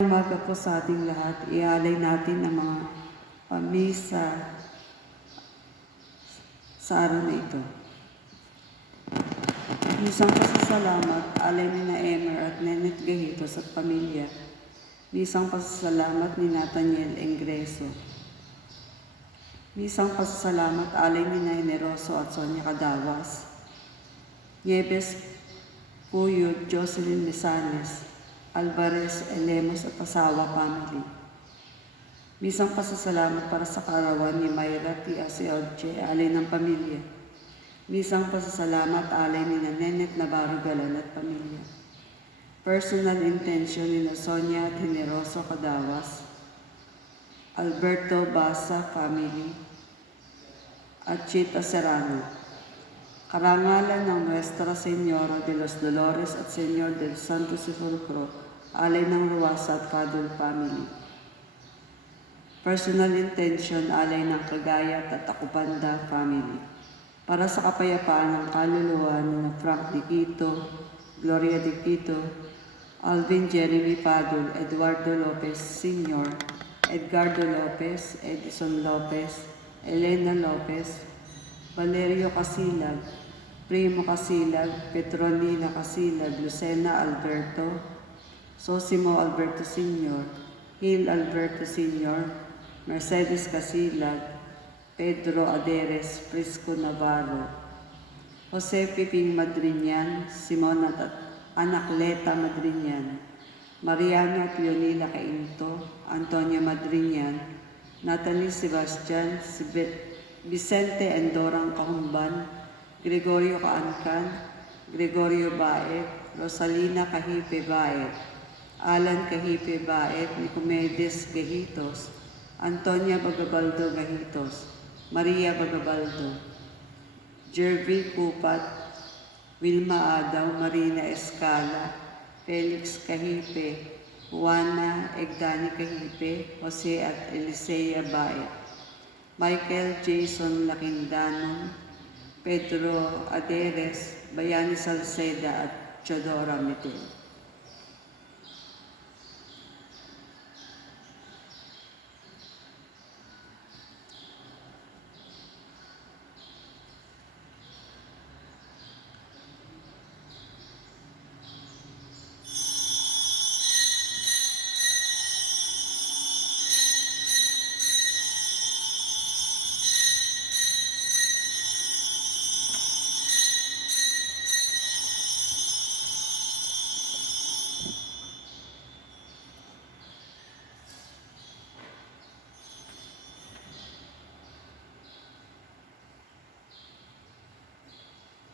Umaga po sa ating lahat, ialay natin ang mga misa sa araw na ito. Isang pasasalamat, alay ni na Emer at Nenet Gahitos at pamilya. Isang pasasalamat ni Nathaniel Engreso. Isang pasasalamat, alay ni na Generoso at Sonia Cadawas. Nieves Puyod, Jocelyn Mesanes, Alvarez, Elemos at Asawa Family. Misang pasasalamat para sa kaarawan ni Mayra T. Aseodje, alay ng pamilya. Misang pasasalamat, alay ni Nenet Navarro Galan at pamilya. Personal intention ni Sonia at Generoso Cadawas, Alberto Basa Family, at Chita Serrano. Karangalan ng Nuestra Señora de los Dolores at Señor del Santo Sepulcro, alay ng Ruasa at Cadol Family. Personal intention, alay ng Cagayat at Acupanda Family. Para sa kapayapaan ng kaluluwa ni Frank De Quito, Gloria De Quito, Alvin Jeremy Padul, Eduardo Lopez Sr., Edgardo Lopez, Edison Lopez, Elena Lopez, Valerio Casilag, Primo Casilag, Petronila Casilag, Lucena Alberto, Sosimo Alberto Sr., Gil Alberto Sr., Mercedes Casilag, Pedro Aderes, Prisco Navarro, Jose Piping Madrinian, Simon at Anacleta Madrinian, Mariano at Leonila Cainto, Antonio Madrinian, Natalie Sebastian, Vicente Endorang Kahumban, Gregorio Kaancan, Gregorio Baet, Rosalina Cahipe Baet, Alan Cahipe Baet, Nicomedes Gahitos, Antonia Bagabaldo Gahitos, Maria Bagabaldo, Jervy Kupat, Wilma Adaw, Marina Escala, Felix Cahipe, Juana Egdani Cahipe, Jose at Elisea Baet, Michael Jason Lakindanon, Pedro Aderes, Bayani Salceda at Chodora Mitil.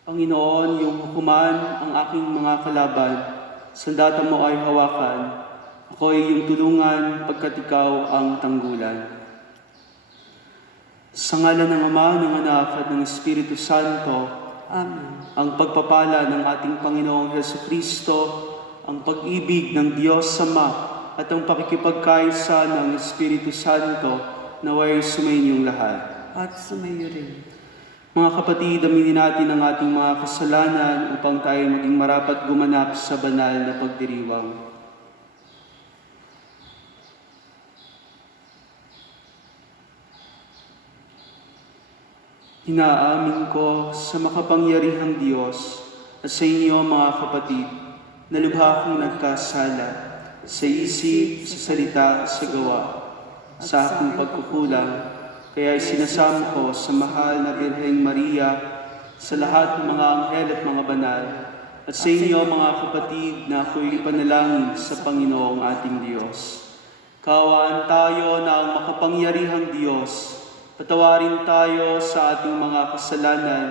Panginoon, yung hukuman ang aking mga kalaban, sandata mo ay hawakan, ako ay iyong tulungan pagkat ikaw ang tanggulan. Sa ngalan ng Ama, ng Anak at ng Espiritu Santo, Amen. ang pagpapala ng ating Panginoong Jesucristo, ang pag-ibig ng Diyos Ama at ang pakikipagkaisa ng Espiritu Santo naway sumainyong lahat. At sumayo rin. Mga kapatid, aminin natin ang ating mga kasalanan upang tayo maging marapat gumanap sa banal na pagdiriwang. Inaamin ko sa makapangyarihang Diyos at sa inyo mga kapatid na lubha akong nagkasala sa isip, sa salita, sa gawa, sa aking pagkukulang. Kaya sinasamo ko sa mahal na Birheng Maria, sa lahat ng mga anghel at mga banal, at sa inyo mga kapatid na ako'y ipanalangin sa Panginoong ating Diyos. Kaawaan tayo na ang makapangyarihang Diyos, patawarin tayo sa ating mga kasalanan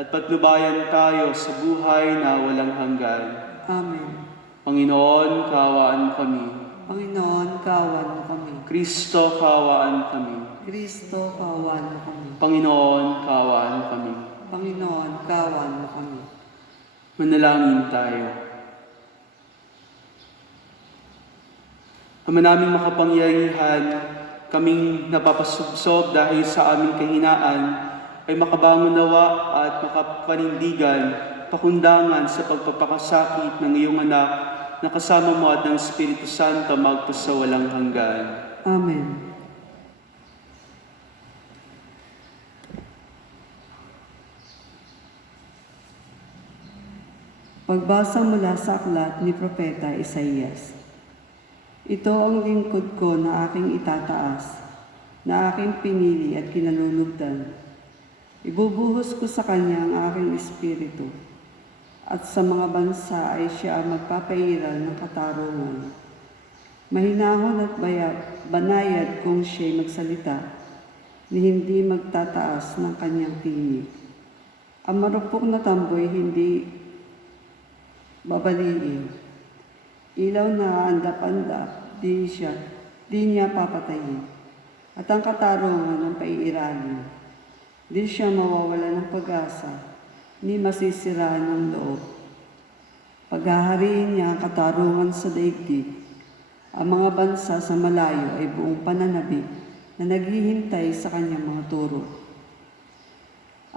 at patnubayan tayo sa buhay na walang hanggan. Amen. Panginoon, kaawaan kami. Panginoon, kaawaan mo kami. Kristo, kaawaan kami. Kristo, kaawaan mo kami. Panginoon, kaawaan kami. Panginoon, kaawaan mo kami. Manalangin tayo. Ama naming makapangyarihan, kaming napapasubsob dahil sa aming kahinaan, ay makabangon nawa at makapanindigan, pakundangan sa pagpapakasakit ng iyong anak na kasama mo at ng Espiritu Santo magpasawalang hanggan. Amen. Pagbasa mula sa aklat ni Propeta Isaías. Ito ang lingkod ko na aking itataas, na aking pinili at kinalulugdan. Ibubuhos ko sa kanya ang aking espiritu, at sa mga bansa ay siya magpapairal ng katarungan. Mahinahon at banayad kung siya'y magsalita, ni hindi magtataas ng kanyang tinig. Ang marupok na tamboy hindi babaliin. Ilaw na andap-andap, di niya papatayin. At ang katarungan ng paiiralin. Di siya mawawala ng pag-asa, ni masisiraan ng loob. Paghahariin niya ang katarungan sa daigdig. Ang mga bansa sa malayo ay buong pananabik na naghihintay sa kanyang mga turo.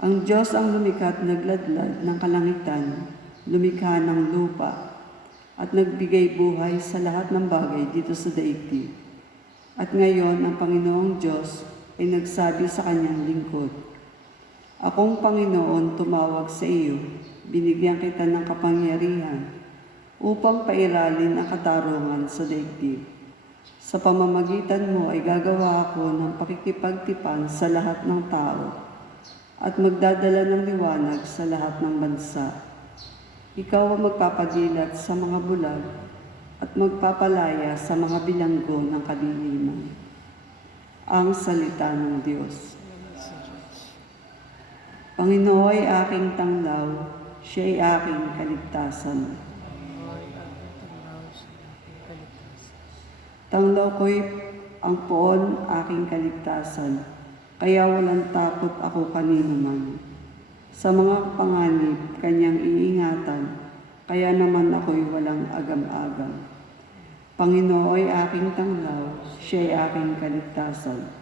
Ang Diyos ang lumikha at nagladlad ng kalangitan, lumikha ng lupa, at nagbigay buhay sa lahat ng bagay dito sa daigdig. At ngayon ang Panginoong Diyos ay nagsabi sa kanyang lingkod, Akong Panginoon tumawag sa iyo, binigyan kita ng kapangyarihan upang pairalin ang katarungan sa daigdig. Sa pamamagitan mo ay gagawa ako ng pakikipagtipan sa lahat ng tao at magdadala ng liwanag sa lahat ng bansa. Ikaw ang magpapadilat sa mga bulag at magpapalaya sa mga bilanggo ng kadiliman. Ang salita ng Diyos. Panginoon ay aking tanglaw, siya ay aking kaligtasan. Tanglaw ko'y ang poon aking kaligtasan, kaya walang takot ako kanino man. Sa mga panganib, kanyang iingatan, kaya naman ako'y walang agam-agam. Panginoon ay aking tanglaw, siya ay aking kaligtasan.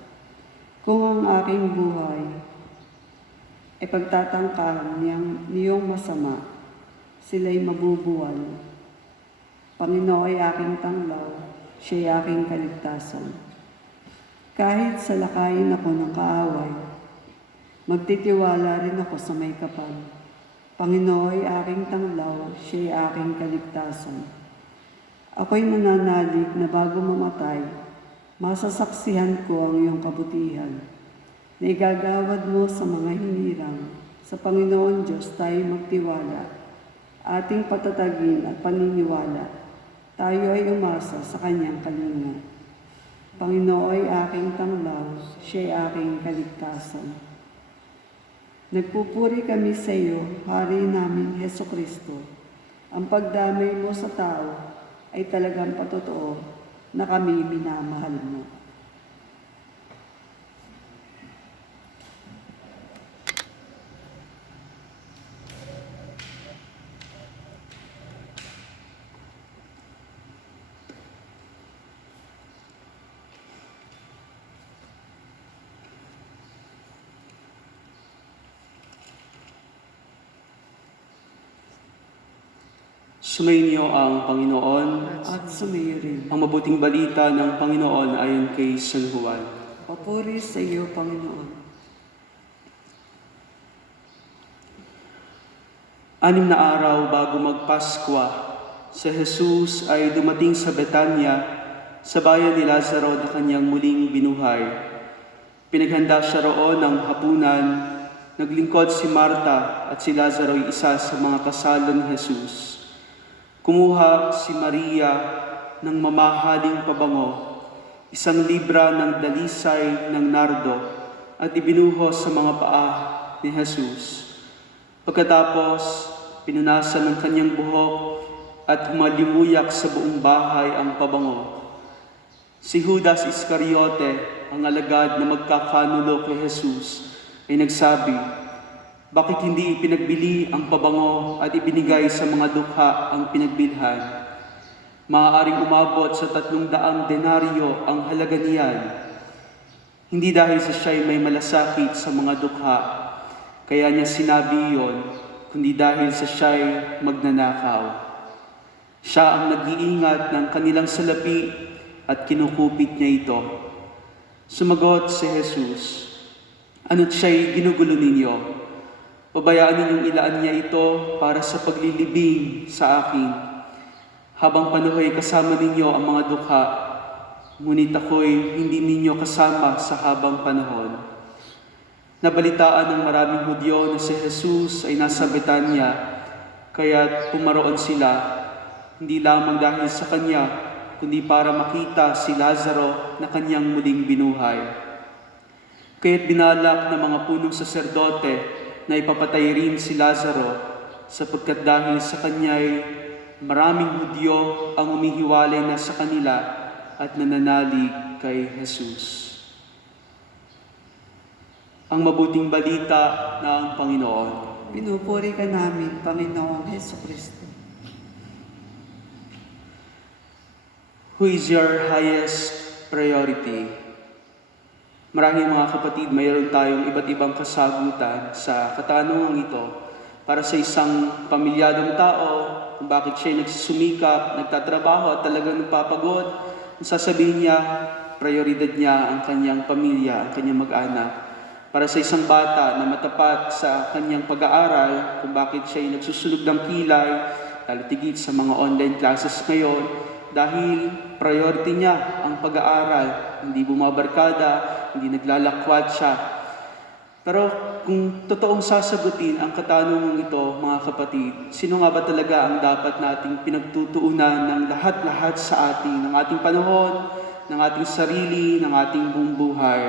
Kung ang aking buhay ay pagtatangkahan niyong masama, sila'y mabubuwal. Panginoon ay aking tanglaw, siya ay aking kaligtasan. Kahit salakayin ako ng kaaway, magtitiwala rin ako sa may kapal. Panginoon ay aking tanglaw, siya ay aking kaligtasan. Ako'y nananalig na bago mamatay, masasaksihan ko ang iyong kabutihan, na igagawad mo sa mga hinirang. Sa Panginoon Diyos tayo magtiwala, ating patatagin at paniniwala. Tayo ay umasa sa kanyang kalinga. Panginoon ay aking tanglaw, siya ay aking kaligtasan. Nagpupuri kami sa iyo, Hari namin Hesukristo. Ang pagdamay mo sa tao ay talagang patotoo na kami minamahal mo. Sumainyo ang Panginoon. At sumayo rin. Ang mabuting balita ng Panginoon ayon kay San Juan. Papuri sa iyo, Panginoon. 6 na araw bago magpaskwa, si Jesus ay dumating sa Betania, sa bayan ni Lazaro na kanyang muling binuhay. Pinaghanda siya roon ng hapunan. Naglingkod si Marta at si Lazaro ay isa sa mga kasalo ni Jesus. Kumuha si Maria ng mamahaling pabango, 1 libra ng dalisay ng nardo, at ibinuhos sa mga paa ni Jesus. Pagkatapos, pinunasan ng kanyang buhok at humalimuyak sa buong bahay ang pabango. Si Judas Iscariote, ang alagad na magkakanulo kay Jesus, ay nagsabi, bakit hindi ipinagbili ang pabango at ibinigay sa mga dukha ang pinagbilhan? Maaaring umabot sa 300 denaryo ang halaga niyan. Hindi dahil sa siya'y may malasakit sa mga dukha, kaya niya sinabi iyon, kundi dahil sa siya'y magnanakaw. Siya ang nag-iingat ng kanilang salapi at kinukupit niya ito. Sumagot si Jesus, "Ano't siya'y ginugulo ninyo? Pabayaan ninyong ilaan niya ito para sa paglilibing sa akin. Habang panuhoy kasama ninyo ang mga dukha, ngunit ako'y hindi ninyo kasama sa habang panahon." Nabalitaan ng maraming Hudyo na si Jesus ay nasa Betanya, kaya't pumaroon sila, hindi lamang dahil sa kanya, kundi para makita si Lazaro na kanyang muling binuhay. Kaya't binalak ng mga punong saserdote na ipapatay rin si Lazaro, sapagkat dahil sa kanya'y maraming Hudyo ang umihiwalay na sa kanila at nananalig kay Jesus. Ang mabuting balita ng Panginoon. Pinupuri ka namin, Panginoong Hesukristo. Who is your highest priority? Maraming mga kapatid, mayroon tayong iba't ibang kasagutan sa katanungang ito para sa isang pamilyadong tao, kung bakit siya nagsusumikap, nagtatrabaho at talagang nagpapagod. Ang sasabihin niya, prioridad niya ang kanyang pamilya, ang kanyang mag-anak. Para sa isang bata na matapat sa kanyang pag-aaral, kung bakit siya nagsusunog ng kilay, lalo tigit sa mga online classes ngayon, dahil priority niya ang pag-aaral, hindi bumabarkada, hindi naglalakwat siya. Pero kung totoong sasagutin ang katanungan ito, mga kapatid, sino nga ba talaga ang dapat nating pinagtutuunan ng lahat-lahat sa ating, ng ating panahon, ng ating sarili, ng ating buong buhay?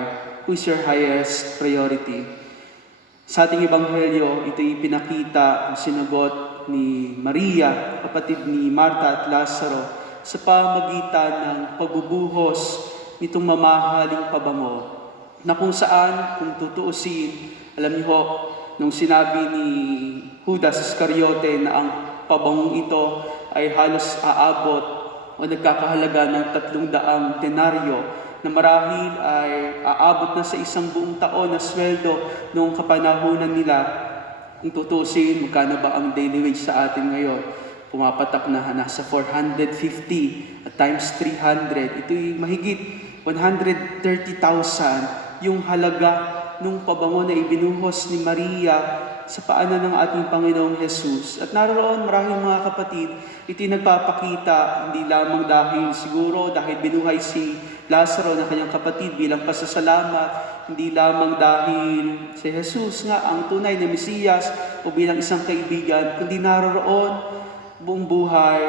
Who is your highest priority? Sa ating Ebanghelyo, ito'y pinakita ang sinagot ni Maria, kapatid ni Marta at Lazaro, sa pamagitan ng pagbubuhos nitong mamahaling pabango, na kung saan, kung tutuusin, alam niyo ho, nung sinabi ni Judas Iscariote na ang pabangong ito ay halos aabot o nagkakahalaga ng 300 denaryo, na marahil ay aabot na sa isang buong taon na sweldo noong kapanahunan nila. Kung tutusin, magkano ba ang daily wage sa atin ngayon? Pumapatak na nasa 450 at times 300. Ito'y mahigit 130,000 yung halaga nung pabango na ibinuhos ni Maria sa paanan ng ating Panginoong Jesus. At naroon marahil mga kapatid, ito'y nagpapakita hindi lamang dahil siguro dahil binuhay si Lazaro na kanyang kapatid bilang pasasalamat, hindi lamang dahil si Jesus nga ang tunay na Mesiyas o bilang isang kaibigan, kundi naroon buong buhay,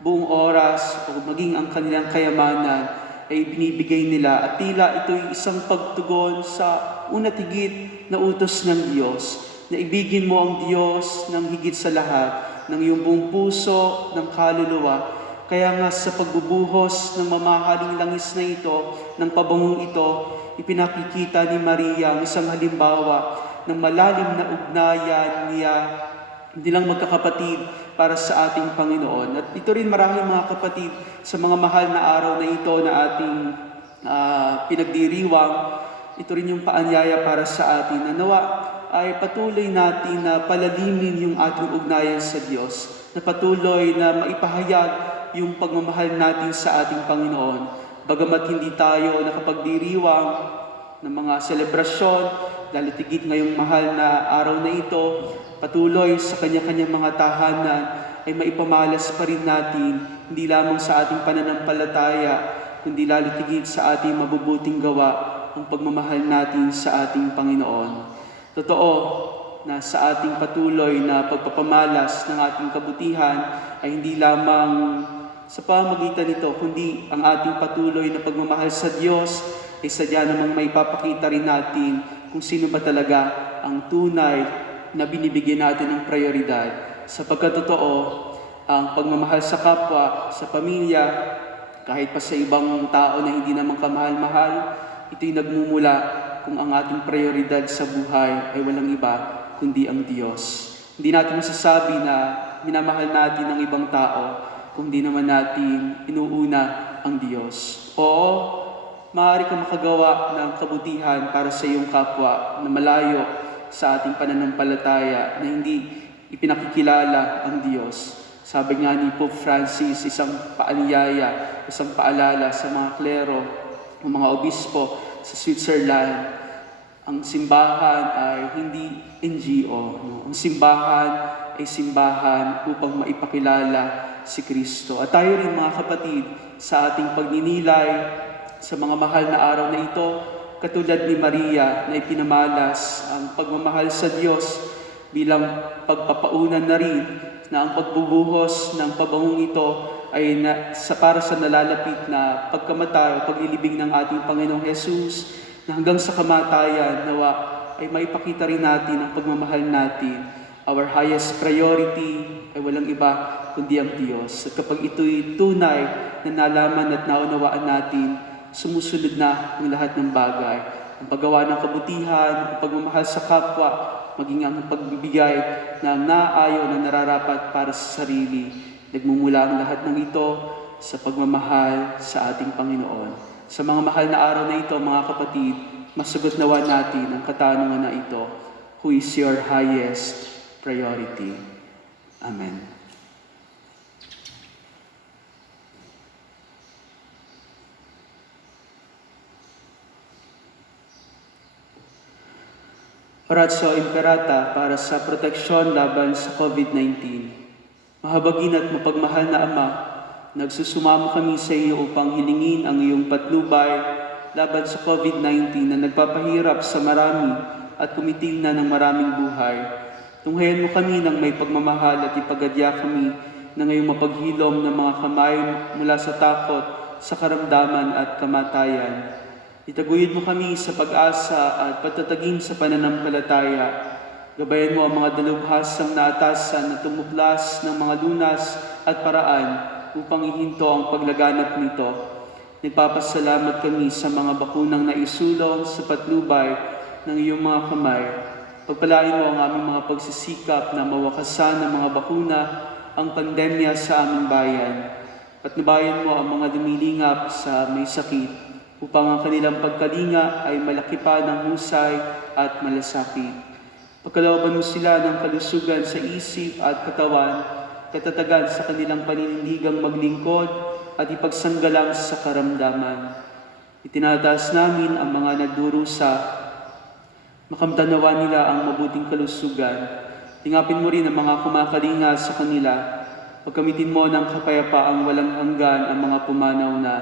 buong oras o maging ang kanilang kayamanan ay binibigay nila at tila ito'y isang pagtugon sa una't higit na utos ng Diyos, na ibigin mo ang Diyos ng higit sa lahat, ng iyong buong puso, ng kaluluwa. Kaya nga sa pagbubuhos ng mamahaling langis na ito, ng pabangong ito, ipinakikita ni Maria ang isang halimbawa ng malalim na ugnayan niya, hindi lang magkakapatid para sa ating Panginoon. At ito rin marahil mga kapatid, sa mga mahal na araw na ito na ating pinagdiriwang, ito rin yung paanyaya para sa atin na nawa ay patuloy natin na palalimin yung ating ugnayan sa Diyos, na patuloy na maipahayag yung pagmamahal natin sa ating Panginoon. Bagamat hindi tayo nakapagdiriwang ng mga selebrasyon, lalo tigit ngayong mahal na araw na ito, patuloy sa kanya-kanyang mga tahanan ay maipamalas pa rin natin, hindi lamang sa ating pananampalataya, kundi lalo tigit sa ating mabubuting gawa, ang pagmamahal natin sa ating Panginoon. Totoo na sa ating patuloy na pagpapamalas ng ating kabutihan ay hindi lamang sa pamagitan nito, kundi ang ating patuloy na pagmamahal sa Diyos ay sadya namang may papakita rin natin kung sino ba talaga ang tunay na binibigyan natin ng prioridad. Sapagkat totoo, ang pagmamahal sa kapwa, sa pamilya, kahit pa sa ibang tao na hindi naman kamahal-mahal, ito'y nagmumula kung ang ating prioridad sa buhay ay walang iba kundi ang Diyos. Hindi natin masasabi na minamahal natin ang ibang tao kung di naman natin inuuna ang Diyos. Oo, maaari kang makagawa ng kabutihan para sa iyong kapwa na malayo sa ating pananampalataya na hindi ipinakikilala ang Diyos. Sabi nga ni Pope Francis, isang paanyaya, isang paalala sa mga klero, o mga obispo sa Switzerland, ang simbahan ay hindi NGO. No? Ang simbahan ay simbahan upang maipakilala si Kristo. At tayo rin mga kapatid, sa ating pagninilay sa mga mahal na araw na ito, katulad ni Maria na ipinamalas ang pagmamahal sa Diyos bilang pagpapaunan na rin na ang pagbubuhos ng pabangong ito ay para sa nalalapit na pagkamatay o paglilibing ng ating Panginoong Hesus, na hanggang sa kamatayan nawa ay maipakita rin natin ang pagmamahal natin. Our highest priority ay walang iba kundi ang Diyos. At kapag ito'y tunay na nalaman at naunawaan natin, sumusunod na ang lahat ng bagay. Ang paggawa ng kabutihan, ang pagmamahal sa kapwa, maging ang pagbibigay ng naayon na nararapat para sa sarili. Nagmumula ang lahat ng ito sa pagmamahal sa ating Panginoon. Sa mga mahal na araw na ito, mga kapatid, masagot nawa natin ang katanungan na ito, who is your highest priority? Amen. Oratio Imperata para sa proteksyon laban sa COVID-19. Mahabagin at mapagmahal na Ama, nagsusumamo kami sa iyo upang hilingin ang iyong patnubay laban sa COVID-19 na nagpapahirap sa marami at kumitil na ng maraming buhay. Tunghayan mo kami ng may pagmamahal at ipagadya kami na ngayong mapaghilom ng mga kamay mula sa takot, sa karamdaman at kamatayan. Itaguyod mo kami sa pag-asa at patatagin sa pananampalataya. Gabayan mo ang mga dalubhasang naatasan na tumuklas ng mga lunas at paraan upang ihinto ang paglaganap nito. Nagpapasalamat kami sa mga bakunang naisulong sa patnubay ng iyong mga kamay. Pagpalain mo ang aming mga pagsisikap na mawakasan ng mga bakuna ang pandemya sa aming bayan. Patnubayan mo ang mga dumilingap sa may sakit upang ang kanilang pagkalinga ay malaki pa ng husay at malasakit. Pagkalooban mo sila ng kalusugan sa isip at katawan, katatagan sa kanilang paninindigang maglingkod at ipagsanggalang sa karamdaman. Itinataas namin ang mga nagdurusa, makamtanawa nila ang mabuting kalusugan. Tingapin mo rin ang mga kumakalinga sa kanila. Pagkamitin mo ng kapayapaang walang hanggan ang mga pumanaw na.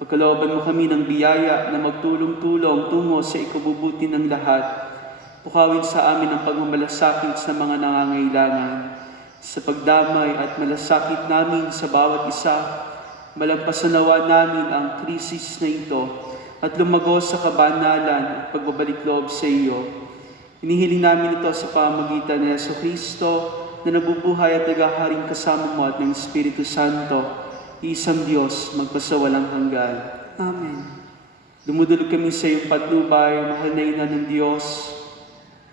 Pagkalooban mo kami ng biyaya na magtulong-tulong tungo sa ikabubuti ng lahat. Pukawin sa amin ang pagmamalasakit sa mga nangangailangan. Sa pagdamay at malasakit namin sa bawat isa, malampasan nawa namin ang krisis na ito at lumago sa kabanalan at pagbabalik loob sa iyo. Hinihiling namin ito sa pamamagitan ni Jesucristo na nabubuhay at naghaharing kasama mo at ng Espiritu Santo, isang Diyos, magpasawalang hanggan. Amen. Dumudulog kami sa iyong patnubay, mahal na Ina ng Diyos.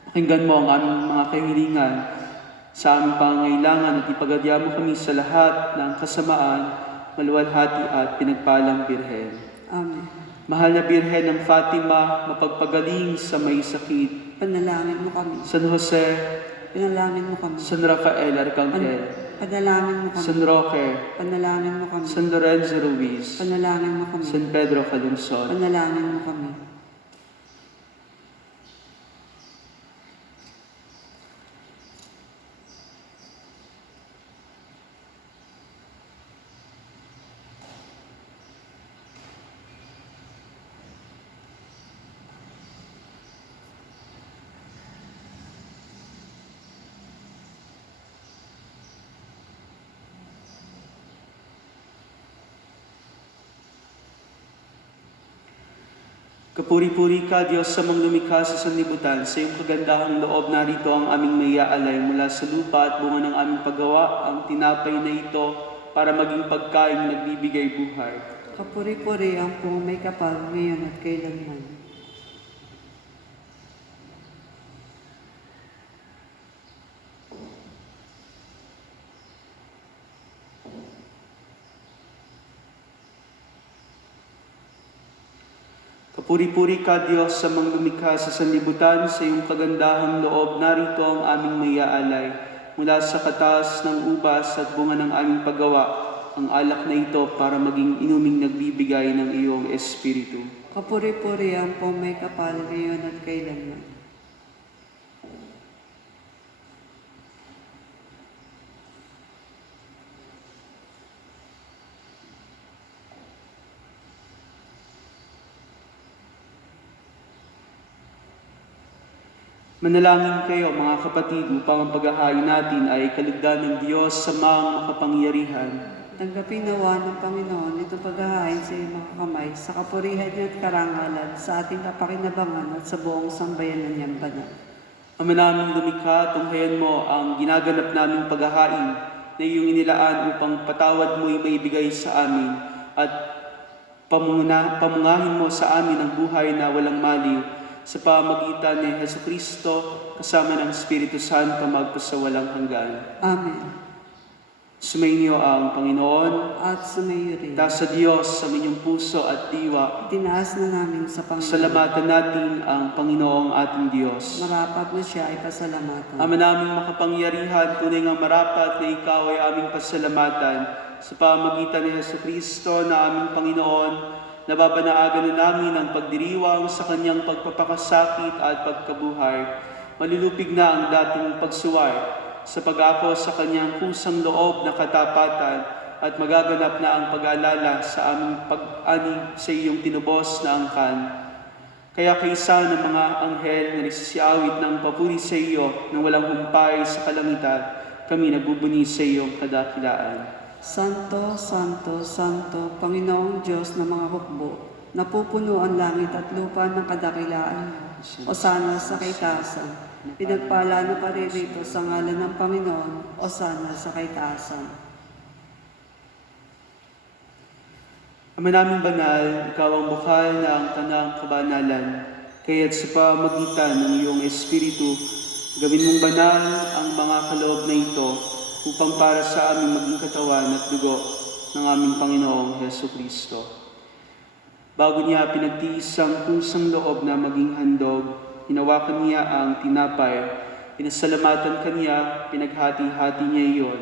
Pakinggan mo ang aming mga kahilingan sa aming pangangailangan at ipagadya mo kami sa lahat ng kasamaan, maluwalhati at pinagpalang Birhen. Amen. Mahal na Birhen ng Fatima, mapagpagaling sa may sakit. Panalangin mo kami. San Jose, Panalangin mo kami. San Rafael Arcangel, Panalangin mo kami. San Roque, Panalangin mo kami. San Lorenzo Ruiz, Panalangin mo kami. San Pedro Calungsod. Panalangin mo kami. Kapuri-puri ka, Diyos sa mga lumikha sa sanlibutan, sa iyong kagandahang loob narito ang aming mayaalay mula sa lupa at bunga ng aming paggawa, ang tinapay na ito para maging pagkain nagbibigay buhay. Kapuri-puri ang pong may kapal ngayon at kailanman. Kapuri-puri ka, Diyos, sa mga lumikha sa sanlibutan, sa iyong kagandahang loob narito ang aming mayaalay mula sa katas ng ubas at bunga ng aming paggawa, ang alak na ito para maging inuming nagbibigay ng iyong Espiritu. Kapuri-purihan po may kapal ngayon at kailanman. Manalangin kayo mga kapatid upang ang paghahain natin ay kalugdan ng Diyos sa mga makapangyarihan. Tanggapin nawa ng Panginoon itong paghahain sa iyong mga kamay sa kapurihan niya at karangalan sa ating kapakinabangan at sa buong sambayanan niyang banal. Ama naming lumikha, tunghayan mo ang ginaganap naming paghahain na iyong inilaan upang patawad mo'y maibigay sa amin at pamungahin mo sa amin ang buhay na walang maliw sa pamagitan ni Jesucristo kasama ng Espiritu Santo magpasawalang hanggan. Amen. Sumainyo ang Panginoon, At sumayo rin. taas sa Diyos sa inyong puso at diwa. Tinaas na namin sa Panginoon. Salamatan natin ang Panginoong ating Diyos. Marapat na siya ay pasalamatan. Ama naming makapangyarihan, tunay nga marapat na ikaw ay aming pasalamatan sa pamagitan ni Jesucristo na aming Panginoon. Nababanaagan na namin ang pagdiriwang sa kanyang pagpapakasakit at pagkabuhay. Malulupig na ang dating pagsuway sa pag-ako sa kanyang kusang loob na katapatan at magaganap na ang pag-aalala sa aming pag-ani sa iyong tinubos na angkan. Kaya kaysa ng mga anghel na nagsisiawit ng papuri sa iyo nang walang humpay sa kalangitan, kami nagbubuni sa iyong kadakilaan. Santo, Santo, Santo, Panginoong Diyos ng mga hukbo, napupuno ang langit at lupa ng kadakilaan mo. Osana sa kaitaasan. Pinagpala na paririto sa ngalan ng Panginoon. Osana sa kaitaasan. Ama naming banal, ikaw ang bukal na ang tanang kabanalan, kaya't sa pamagitan ng iyong Espiritu, gawin mong banal ang mga kaloob na ito upang para sa aming maging katawan at dugo ng aming Panginoong Jesucristo. Bago niya pinagtiis ang kusang loob na maging handog, hinawakan niya ang tinapay, pinasalamatan kanya, pinaghati-hati niya iyon,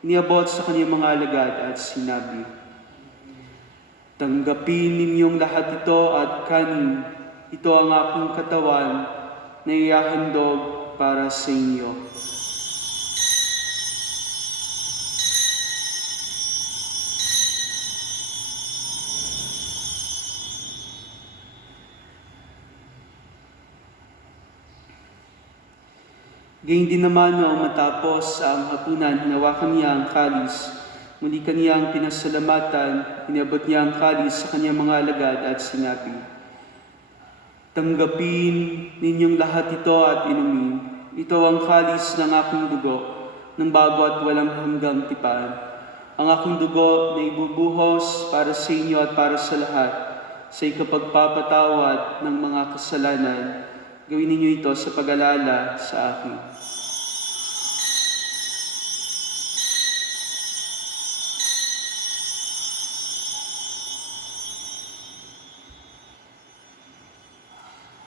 iniabot sa kanyang mga alagad at sinabi, "Tanggapin ninyong lahat ito at kanin, ito ang aking katawan na ihahandog para sa inyo." Gayun din naman noong matapos ang hapunan, hinawakan niya ang kalis. Muli kaniyang pinasalamatan, inabot niya ang kalis sa kanyang mga alagad at sinabi, "Tanggapin ninyong lahat ito at inumin. Ito ang kalis ng aking dugo, ng bago at walang hanggang tipan. Ang aking dugo na ibubuhos para sa inyo at para sa lahat, sa ikapagpapatawad ng mga kasalanan. Gawin ninyo ito sa pag-alala sa akin."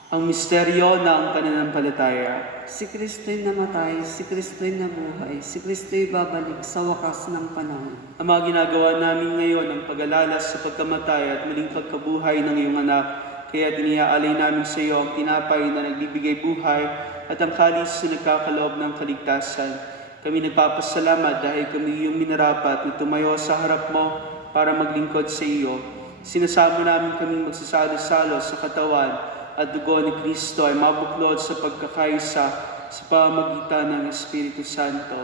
Ang misteryo ng pananampalataya. Si Kristo'y namatay, si Kristo'y nabuhay, si Kristo'y babalik sa wakas ng panahon. Ang mga ginagawa namin ngayon ang pag-alala sa pagkamatay at muling pagkabuhay ng iyong anak, kaya iniaalay namin sa iyo ang tinapay na nagbibigay buhay at ang kalis na nagkakaloob ng kaligtasan. Kami nagpapasalamat dahil kami iyong minarapat na tumayo sa harap mo para maglingkod sa iyo. Sinasama namin kaming magsasalo-salo sa katawan at dugo ni Kristo ay mabuklod sa pagkakaisa sa pamagitan ng Espiritu Santo.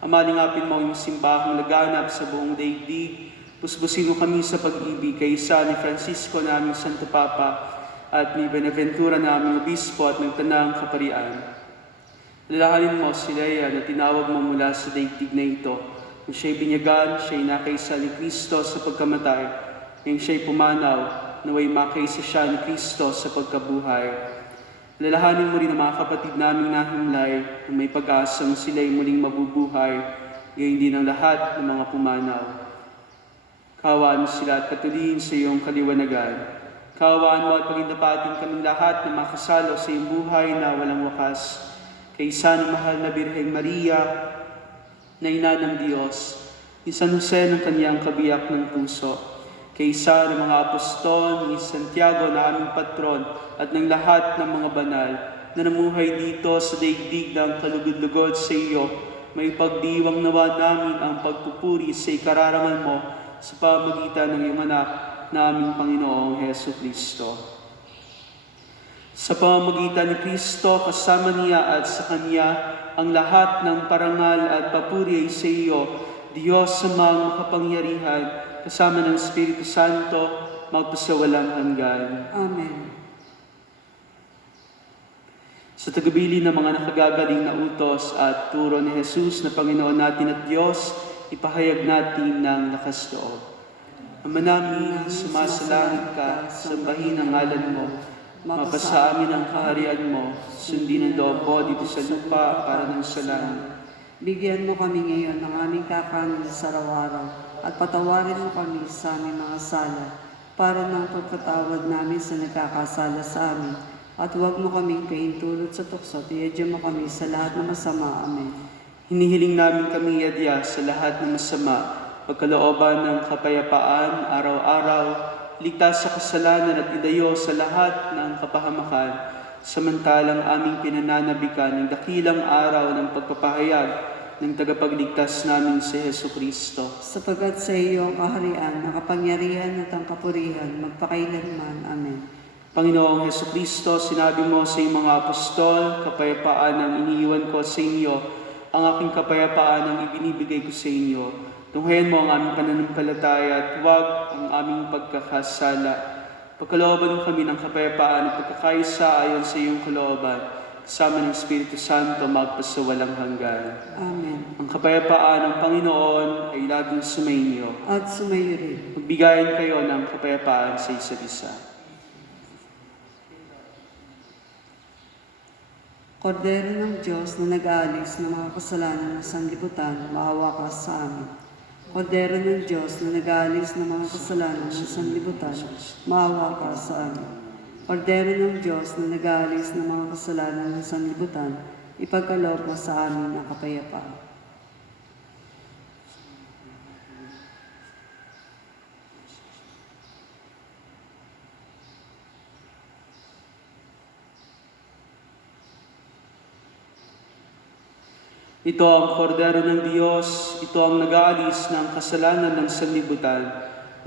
Amalingapin mo yung simbahang laganap sa buong daigdig. Puspusin mo kami sa pag-ibig kaysa ni Francisco na aming Santo Papa at ni Benaventura na aming Obispo at ng Tanang Kaparian. Lalahanin mo si Lea na tinawag mo mula sa daigdig na ito. Kung siya'y binyagan, siya'y nakaisa ni Kristo sa pagkamatay. Kung siya'y pumanaw, naway makaisa siya ni Kristo sa pagkabuhay. Lalahanin mo rin ang mga kapatid naming nahimlay na may pag-asang sila'y muling mabubuhay, gayon din ang lahat ng mga pumanaw. Kaawaan mo sila at patuloyin sa iyong kaliwanagan. Kaawaan mo at pagindapatin kaming lahat na makasalo sa iyong buhay na walang wakas. Kaysa ng mahal na Birheng Maria, na ina ng Diyos, ni San Jose ng kanyang kabiyak ng puso, kay isa ng mga apostol, ni Santiago na aming patron, at ng lahat ng mga banal na namuhay dito sa daigdig ng kalugod-lugod sa iyo, may pagdiwang nawa namin ang pagpupuri sa ikararaman mo sa pamagitan ng iyong anak na aming Panginoong Heso Kristo. Sa pamamagitan ni Kristo, kasama niya at sa Kanya, ang lahat ng parangal at papuri ay sa iyo, Diyos Amang makapangyarihan, kasama ng Espiritu Santo, magpasawalang hanggan. Amen. Sa tagabili ng mga nakagagaling na utos at turo ni Jesus na Panginoon natin at Diyos, ipahayag natin ng lakas loob. Ama namin, sumasalangit ka, sambahin ang ngalan mo. Mapasa amin ang kaharian mo, sundin ang loob mo dito sa lupa para ng sa langit. Bigyan mo kami ngayon ng aming kakanin sa araw-araw at patawarin mo kami sa aming mga sala para ng pagpatawad namin sa nagkakasala sa amin. At huwag mo kaming paintulot sa tukso, tiyadya mo kami sa lahat ng masama. Amen. Hinihiling namin kami yadya sa lahat ng masama, pagkalooban ng kapayapaan araw-araw, ligtas sa kasalanan at idayo sa lahat ng kapahamakan, samantalang aming pinananabikan ng dakilang araw ng pagpapahayag ng tagapagligtas namin si Heso Kristo. Sapagat sa iyo ang kaharian, ang kapangyarihan at ang kapurihan, magpakailanman. Amen. Panginoong Heso Kristo, sinabi mo sa iyong mga apostol, kapayapaan ang iniiwan ko sa inyo, ang aking kapayapaan ang ibinibigay ko sa inyo. Tunghayan mo ang aming pananampalataya at huwag ang aming pagkakasala. Pagkalooban mo kami ng kapayapaan at pagkakaisa ayon sa iyong kalooban, kasama ng Espiritu Santo magpasawalang hanggan. Amen. Ang kapayapaan ng Panginoon ay laging sumainyo. At sumayo rin. Magbigayan kayo ng kapayapaan sa isa't isa. Kordero ng Diyos na nag-aalis ng mga kasalanan ng sanlibutan, maawa ka sa amin. Kordero ng Diyos na nag-aalis ng mga kasalanan ng sanlibutan, maawa ka sa amin. Kordero ng Diyos na nag-aalis ng mga kasalanan ng sanlibutan, ipagkaloob mo sa amin ang kapayapaan. Ito ang kordero ng Diyos, ito ang nag-aalis ng kasalanan ng sanlibutan,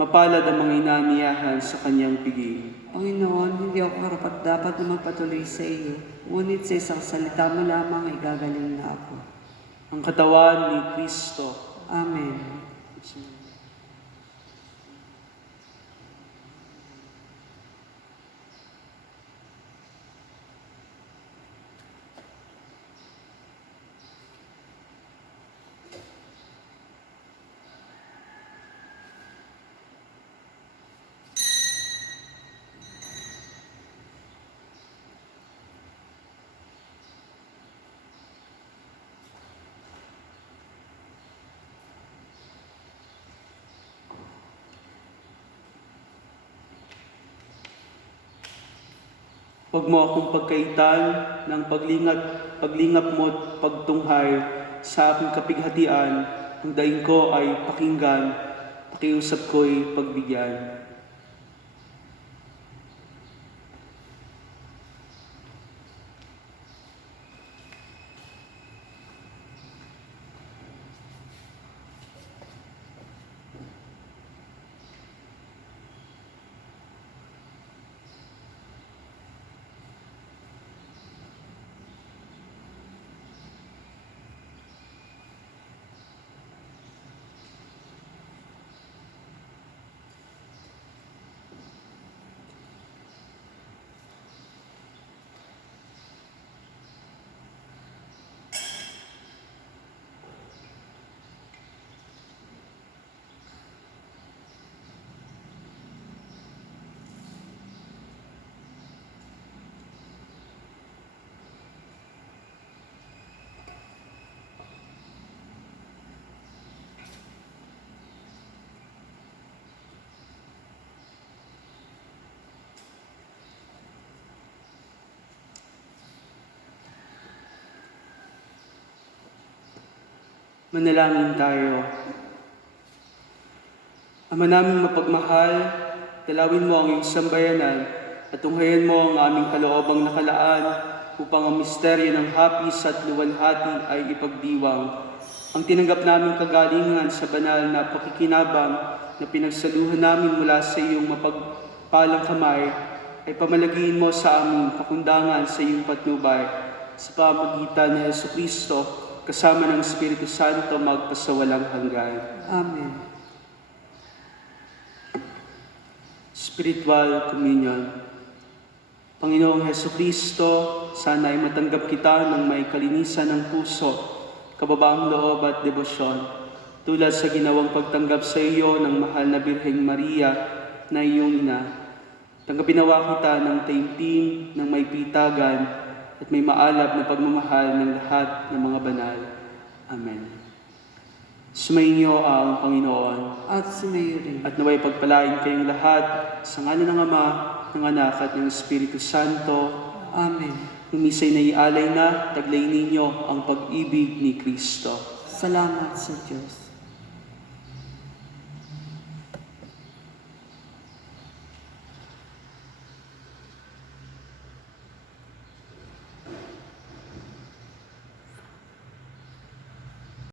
mapalad ang mga inaniyahan sa kanyang piging. Panginoon, hindi ako karapat-dapat na magpatuloy sa iyo, ngunit sa isang salita mo lamang ay gagaling na ako. Ang katawan ni Kristo. Amen. Huwag mo akong pagkaitan ng paglingap mo at pagtunghay sa aking kapighatian. Ang daing ko ay pakinggan, pakiusap ko'y pagbigyan. Manalangin tayo. Ama naming mapagmahal, dalawin mo ang iyong sambayanan at tunghayan mo ang aming kaloobang nakalaan upang ang misteryo ng hapis at luwalhati ay ipagdiwang. Ang tinanggap naming kagalingan sa banal na pakikinabang na pinagsaluhan namin mula sa iyong mapagpalang kamay ay pamalagiin mo sa aming pakundangan sa iyong patnubay sa pamagitan ni Jesucristo kasama ng Espiritu Santo magpasawalang hanggan. Amen. Spiritual Communion. Panginoong Jesucristo, sana ay matanggap kita ng may kalinisan ng puso, kababaang loob at debosyon, tulad sa ginawang pagtanggap sa iyo ng mahal na Birheng Maria na iyong ina. Tanggapin nawa kita ng taimtim, ng may pitagan, at may maalab na pagmamahal ng lahat ng mga banal. Amen. Sumainyo ang Panginoon, At sumayo rin. at naway pagpalain kayong lahat sa ngalan ng Ama, ng Anak at ng Espiritu Santo. Amen. Numisay na ialay na, taglay ninyo ang pag-ibig ni Kristo. Salamat sa Diyos.